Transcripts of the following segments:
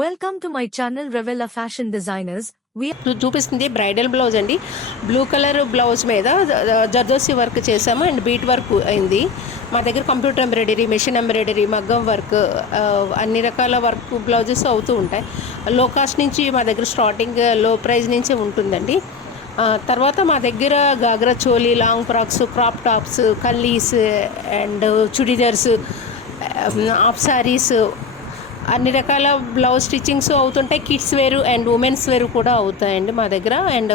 Welcome to my channel Revella Fashion Designers. చూపిస్తుంది bridal blouse అండి. Blue colour blouse మీద zardozi work చేసాము and bead work అయింది. మా దగ్గర కంప్యూటర్ ఎంబ్రాయిడరీ, మెషిన్ ఎంబ్రాయిడరీ, మగ్గం వర్క్, అన్ని రకాల వర్క్ బ్లౌజెస్ అవుతూ ఉంటాయి. లో కాస్ట్ నుంచి మా దగ్గర స్టార్టింగ్ లో ప్రైస్ నుంచే ఉంటుందండి. తర్వాత మా దగ్గర ghagra choli, long frocks, crop tops, కల్లీస్ అండ్ చుడిదార్స్, హాఫ్ సారీస్, అన్ని రకాల బ్లౌజ్ స్టిచ్చింగ్స్ అవుతుంటాయి. కిడ్స్ వేరు అండ్ ఉమెన్స్ వేరు కూడా అవుతాయండి మా దగ్గర. అండ్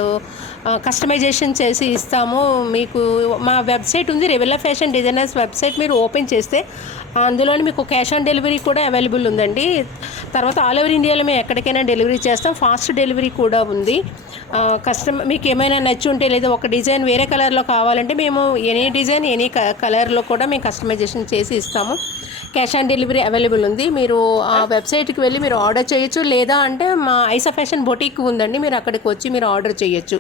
కస్టమైజేషన్ చేసి ఇస్తాము. మీకు మా వెబ్సైట్ ఉంది, రెవెల్లా ఫ్యాషన్ డిజైనర్స్ వెబ్సైట్. మీరు ఓపెన్ చేస్తే అందులోని మీకు క్యాష్ ఆన్ డెలివరీ కూడా అవైలబుల్ ఉందండి. తర్వాత ఆల్ ఓవర్ ఇండియాలో మేము ఎక్కడికైనా డెలివరీ చేస్తాం. ఫాస్ట్ డెలివరీ కూడా ఉంది. మీకు ఏమైనా నచ్చి ఉంటే లేదా ఒక డిజైన్ వేరే కలర్లో కావాలంటే మేము ఎనీ డిజైన్ ఎనీ కలర్లో కూడా మేము కస్టమైజేషన్ చేసి ఇస్తాము. క్యాష్ ఆన్ డెలివరీ అవైలబుల్ ఉంది. మీరు ఆ వెబ్సైట్కి వెళ్ళి మీరు ఆర్డర్ చేయొచ్చు. లేదా అంటే మా ఐసా ఫ్యాషన్ బొటిక్ ఉందండి, మీరు అక్కడికి వచ్చి మీరు ఆర్డర్ చేయొచ్చు.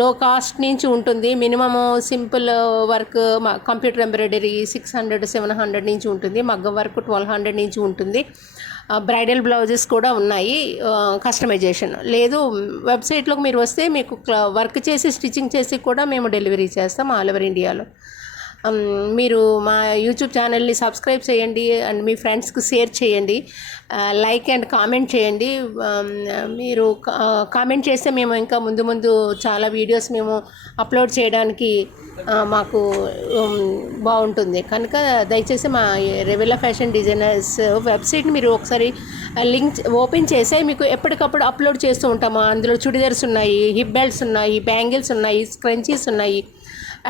లో కాస్ట్ నుంచి ఉంటుంది. Minimum simple work computer embroidery 600-700 నుంచి ఉంటుంది. మగ్గం వర్క్ 1200 నుంచి ఉంటుంది. బ్రైడల్ బ్లౌజెస్ కూడా ఉన్నాయి. కస్టమైజేషన్ లేదు. వెబ్సైట్లోకి మీరు వస్తే మీకు వర్క్ చేసి స్టిచ్చింగ్ చేసి కూడా మేము డెలివరీ చేస్తాం ఆల్ ఓవర్ ఇండియాలో. మీరు మా యూట్యూబ్ ఛానల్ని సబ్స్క్రైబ్ చేయండి అండ్ మీ ఫ్రెండ్స్కి షేర్ చేయండి. లైక్ అండ్ కామెంట్ చేయండి. మీరు కామెంట్ చేస్తే మేము ఇంకా ముందు చాలా వీడియోస్ మేము అప్లోడ్ చేయడానికి మాకు బాగుంటుంది. కనుక దయచేసి మా రెవెల్లా ఫ్యాషన్ డిజైనర్స్ వెబ్సైట్ని మీరు ఒకసారి లింక్ ఓపెన్ చేస్తే మీకు ఎప్పటికప్పుడు అప్లోడ్ చేస్తూ ఉంటాము. అందులో చుడిదార్స్ ఉన్నాయి, హిప్ బెల్ట్స్ ఉన్నాయి, బ్యాంగిల్స్ ఉన్నాయి, స్క్రంచీస్ ఉన్నాయి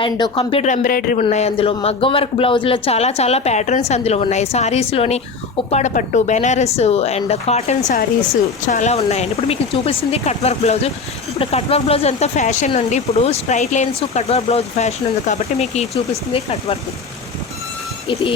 అండ్ కంప్యూటర్ ఎంబ్రాయిడరీ ఉన్నాయి. అందులో మగ్గం వర్క్ బ్లౌజ్లో చాలా ప్యాటర్న్స్ అందులో ఉన్నాయి. సారీస్లోని ఉప్పాడ పట్టు, బెనారస్ అండ్ కాటన్ సారీస్ చాలా ఉన్నాయండి. ఇప్పుడు మీకు చూపిస్తుంది కట్ వర్క్ బ్లౌజ్. ఇప్పుడు కట్ వర్క్ బ్లౌజ్ అంతా ఫ్యాషన్ ఉంది. ఇప్పుడు straight lines cut work blouse fashion ఉంది కాబట్టి మీకు చూపిస్తుంది కట్ వర్క్. ఇది